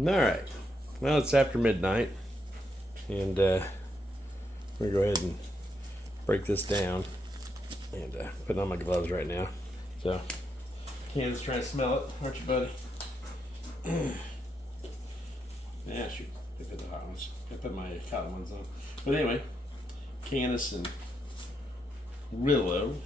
Alright. Well, it's after midnight. And we're going to go ahead and break this down. And putting on my gloves right now. So, Candace trying to smell it. Aren't you, buddy? Yeah, shoot. I put the hot ones. I put my cotton ones on. But anyway, Candace and Willow,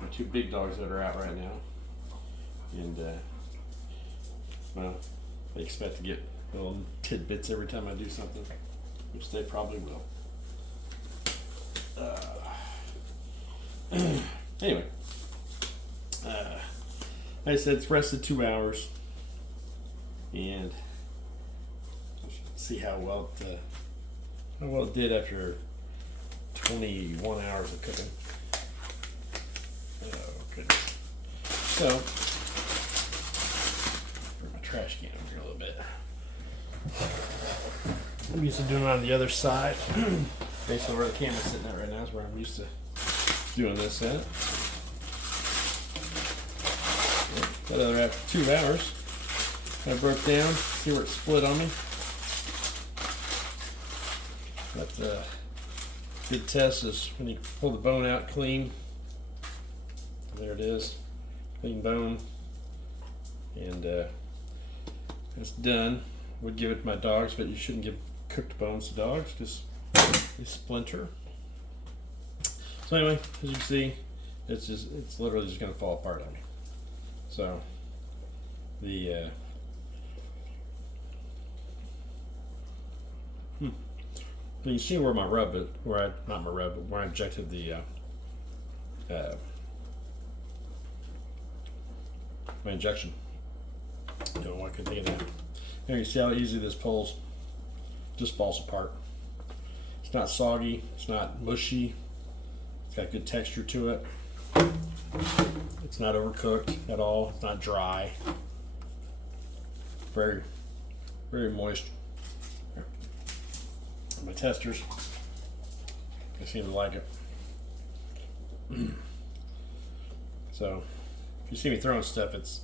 my two big dogs that are out right now. And, well, they expect to get little tidbits every time I do something, which they probably will. Anyway, like I said, it's rested 2 hours, and see how well it did after 21 hours of cooking. Oh goodness! So, put my trash can over here a little bit. I'm used to doing it on the other side. Basically, where the camera's sitting at right now is where I'm used to doing this at. That other after 2 hours, I broke down. See where it split on me. But good test is when you pull the bone out clean. There it is, clean bone, and it's done. Would give it to my dogs, but you shouldn't give cooked bones to dogs because they splinter. So anyway, as you can see, it's literally just going to fall apart on me. So the you see where my rub, where I injected the my injection. You know, I can take it down. There you see how easy this pulls. Just falls apart. It's not soggy. It's not mushy. It's got good texture to it. It's not overcooked at all. It's not dry. Very, very moist. Here. My testers, they seem to like it. So, if you see me throwing stuff, it's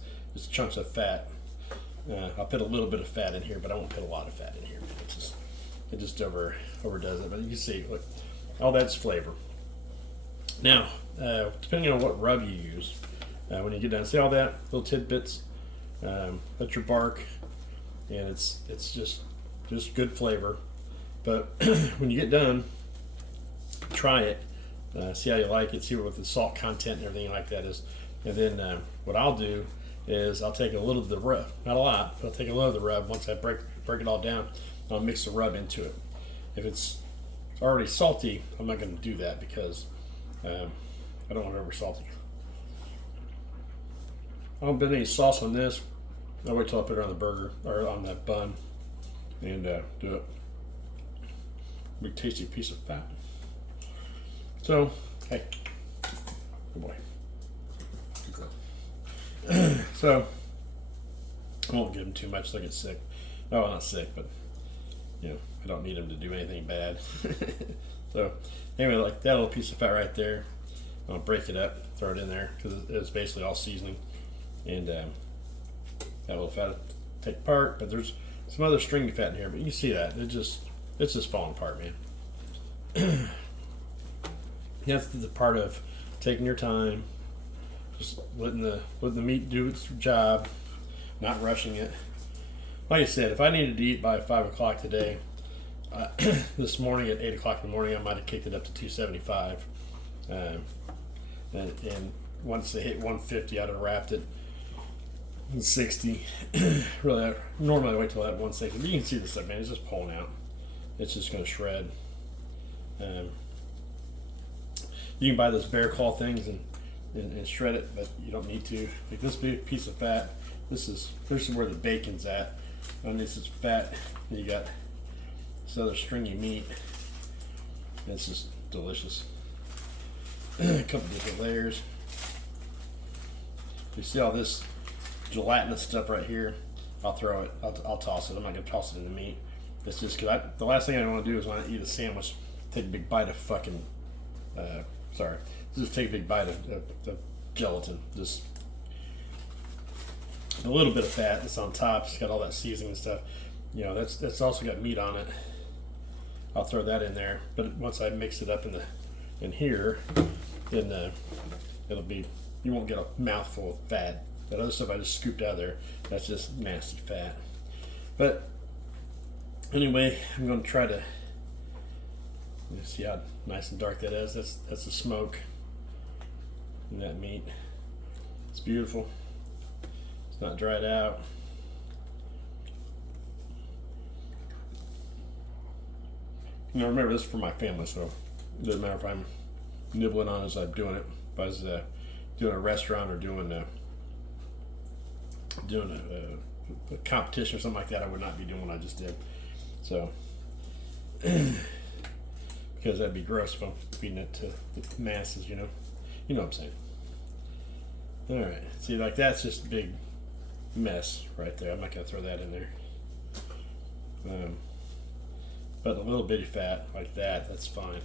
chunks of fat. I'll put a little bit of fat in here, but I won't put a lot of fat in here. It just overdoes it. But you can see, look, all that's flavor. Now, depending on what rub you use, when you get done, see all that little tidbits, that's your bark, and it's just good flavor. But when you get done, try it, see how you like it, see what the salt content and everything like that is, and then what I'll do is I'll take a little of the rub, not a lot, but I'll take a little of the rub. Once I break it all down, I'll mix the rub into it. If it's already salty, I'm not going to do that because I don't want it over salty. I don't put any sauce on this. I'll wait till I put it on the burger or on that bun and do it. Big tasty piece of fat. So, hey, good boy. Good girl. So, I won't give him too much. They'll get sick. Oh, not sick, but you know, I don't need him to do anything bad. So, anyway, like that little piece of fat right there, I'll break it up, throw it in there because it's basically all seasoning, and that little fat will take apart. But there's some other stringy fat in here, but you see that it's just falling apart, man. That's the part of taking your time, just letting the meat do its job, not rushing it. Like I said, if I needed to eat by 5 o'clock today, this morning at 8 o'clock in the morning, I might have kicked it up to 275. And once they hit 150, I'd have wrapped it. 160. Really, normally I wait till that 160. But you can see this stuff, man. It's just pulling out. It's just going to shred. You can buy those bear claw things and shred it, but you don't need to. Like this big piece of fat, this is where the bacon's at. On this is fat. You got this other stringy meat. It's just delicious. A couple different layers. You see all this gelatinous stuff right here? I'll throw it. I'll toss it. I'm not gonna toss it in the meat. It's just because the last thing I want to do is when I eat a sandwich, take a big bite of fucking. Just take a big bite of gelatin. Just the little bit of fat that's on top, it's got all that seasoning and stuff. You know, that's also got meat on it. I'll throw that in there. But once I mix it up in here, then it'll be, you won't get a mouthful of fat. That other stuff I just scooped out of there, that's just nasty fat. But anyway, I'm going to try to, let me see how nice and dark that is. That's the smoke in that meat. It's beautiful. It's not dried out. You know, remember, this is for my family, so it doesn't matter if I'm nibbling on as I'm doing it. If I was doing a restaurant or doing a competition or something like that, I would not be doing what I just did. So, because that'd be gross if I'm feeding it to the masses, you know. You know what I'm saying. All right. See, like that's just a big mess right there. I'm not gonna throw that in there. But a little bitty fat like that, that's fine.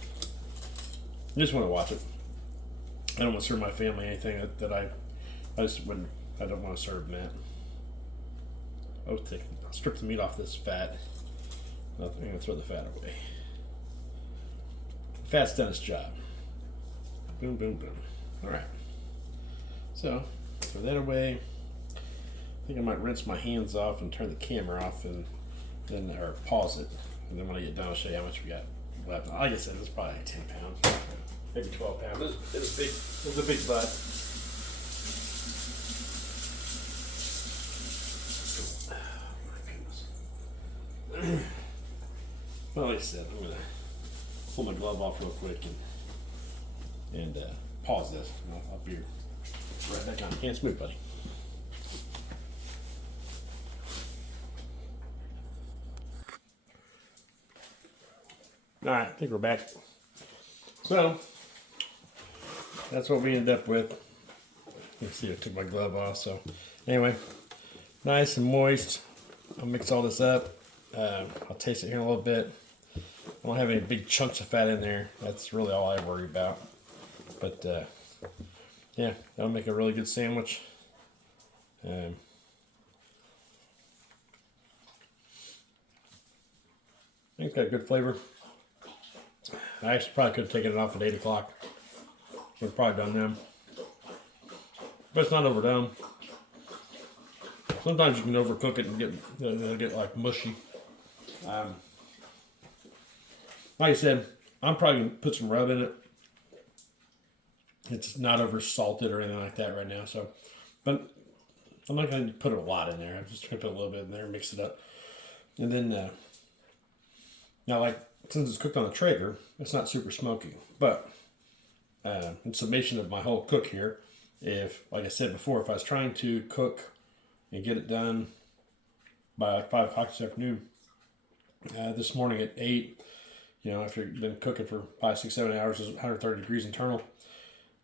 I just want to watch it. I don't want to serve my family anything that I just wouldn't. I don't want to serve them that. I'll strip the meat off this fat. I'm gonna throw the fat away. The fat's done its job. Boom, boom, boom. All right. So throw that away. I think I might rinse my hands off and turn the camera off, and then or pause it. And then when I get done, I'll show you how much we got left. Like I said, it's probably like 10 pounds, maybe 12 pounds. It was big. It was a big butt. Oh my goodness. Well, like I said, I'm gonna pull my glove off real quick and pause this. And I'll be right back on. Can't move, buddy. All right, I think we're back. So that's what we ended up with. Let's see, I took my glove off. So anyway, nice and moist. I'll mix all this up. I'll taste it here in a little bit. I don't have any big chunks of fat in there. That's really all I worry about. But yeah, that'll make a really good sandwich. I think it's got good flavor. I actually probably could have taken it off at 8 o'clock. Would have probably done them. But it's not overdone. Sometimes you can overcook it and it'll get like mushy. Like I said, I'm probably going to put some rub in it. It's not over salted or anything like that right now. So, but I'm not going to put a lot in there. I'm just going to put a little bit in there, mix it up. And then, now like, since it's cooked on a Traeger, it's not super smoky. But in summation of my whole cook here, if, like I said before, if I was trying to cook and get it done by like 5 o'clock this afternoon, this morning at 8, you know, after you've been cooking for 5, 6, 7 hours, it's 130 degrees internal.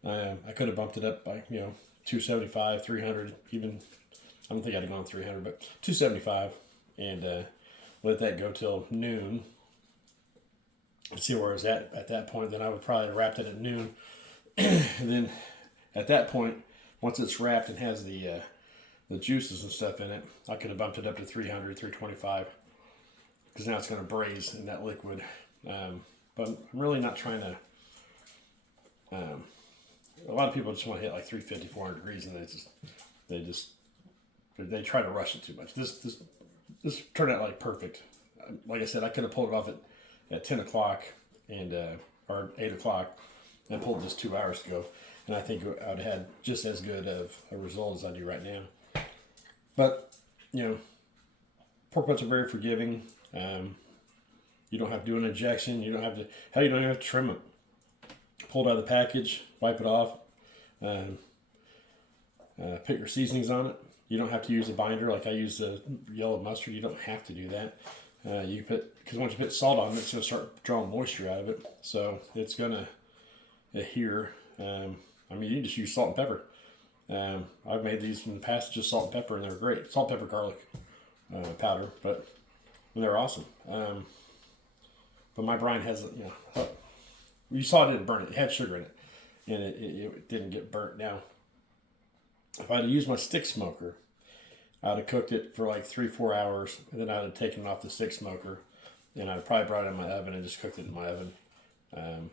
I could have bumped it up by, 275, 300, even, I don't think I'd have gone 300, but 275, and let that go till noon. See where I was at that point. Then I would probably wrap it at noon. And then at that point, once it's wrapped and has the juices and stuff in it, I could have bumped it up to 300, 325, because now it's going to braise in that liquid. But I'm really not trying to. A lot of people just want to hit like 350, 400 degrees, and they try to rush it too much. This turned out like perfect. Like I said, I could have pulled it off at 10 o'clock or 8 o'clock, and I pulled this 2 hours ago, and I think I would have had just as good of a result as I do right now. But pork butts are very forgiving. You don't have to do an injection. You don't have to. Hell, you don't even have to trim them. Pull it out of the package, wipe it off, put your seasonings on it. You don't have to use a binder like I use the yellow mustard. You don't have to do that. Because once you put salt on it, it's going to start drawing moisture out of it. So it's going to adhere. You can just use salt and pepper. I've made these in the past, just salt and pepper, and they're great. Salt, pepper, garlic powder, but they're awesome. But my brine has, you saw it didn't burn it. It had sugar in it, and it didn't get burnt. Now, if I had used my stick smoker, I'd have cooked it for like 3-4 hours, and then I'd have taken it off the stick smoker, and I'd probably brought it in my oven and just cooked it in my oven. Um,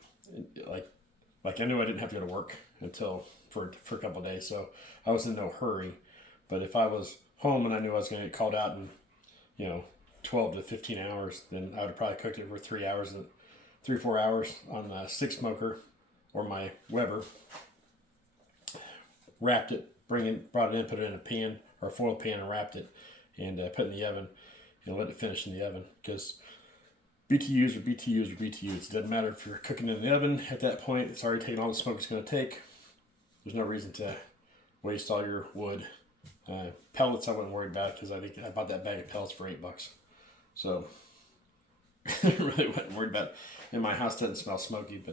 like I knew I didn't have to go to work until for a couple of days, so I was in no hurry. But if I was home and I knew I was going to get called out in 12 to 15 hours, then I would have probably cooked it for 3-4 hours on the stick smoker or my Weber. Wrapped it, brought it in, put it in a pan or a foil pan, and wrapped it, and put it in the oven and let it finish in the oven. Because BTUs or BTUs or BTUs. It doesn't matter if you're cooking in the oven at that point. It's already taken all the smoke it's going to take. There's no reason to waste all your wood. Pellets I wasn't worried about because I think I bought that bag of pellets for $8. So I really wasn't worried about it. And my house doesn't smell smoky.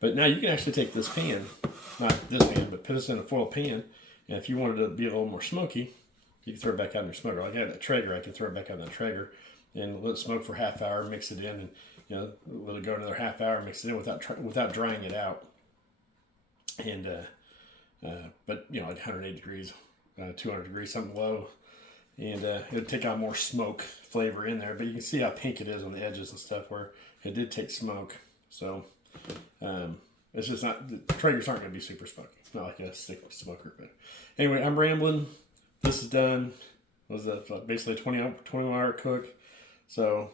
But now you can actually take this pan, not this pan, but put this in a foil pan. And if you wanted to be a little more smoky, you can throw it back out in your smoker. Like I got a Traeger, I can throw it back out in the Traeger and let it smoke for half hour, mix it in, and let it go another half hour, mix it in without drying it out. And but like 180 degrees, 200 degrees, something low, and it'll take on more smoke flavor in there. But you can see how pink it is on the edges and stuff where it did take smoke. So it's just not, the Traegers aren't going to be super smoky. It's not like a stick smoker. But anyway, I'm rambling. This is done. It was basically a 21 hour cook. So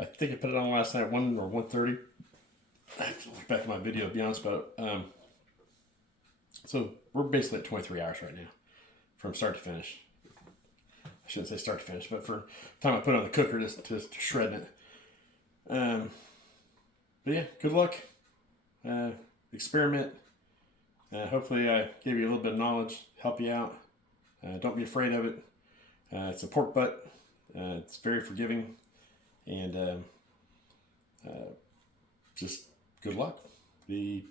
I think I put it on last night, 1 or 1:30. I have to look back at my video to be honest about it. So we're basically at 23 hours right now from start to finish. I shouldn't say start to finish, but for the time I put it on the cooker to shred it. But yeah, good luck. Experiment. Hopefully I gave you a little bit of knowledge, help you out. Don't be afraid of it. It's a pork butt. It's very forgiving. And just good luck. I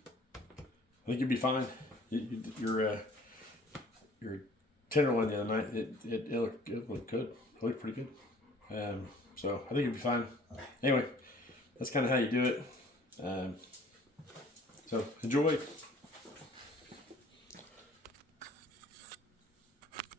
think you'll be fine. Your tenderloin the other night, it looked good. It looked pretty good. So I think you'll be fine. Anyway, that's kind of how you do it. So enjoy.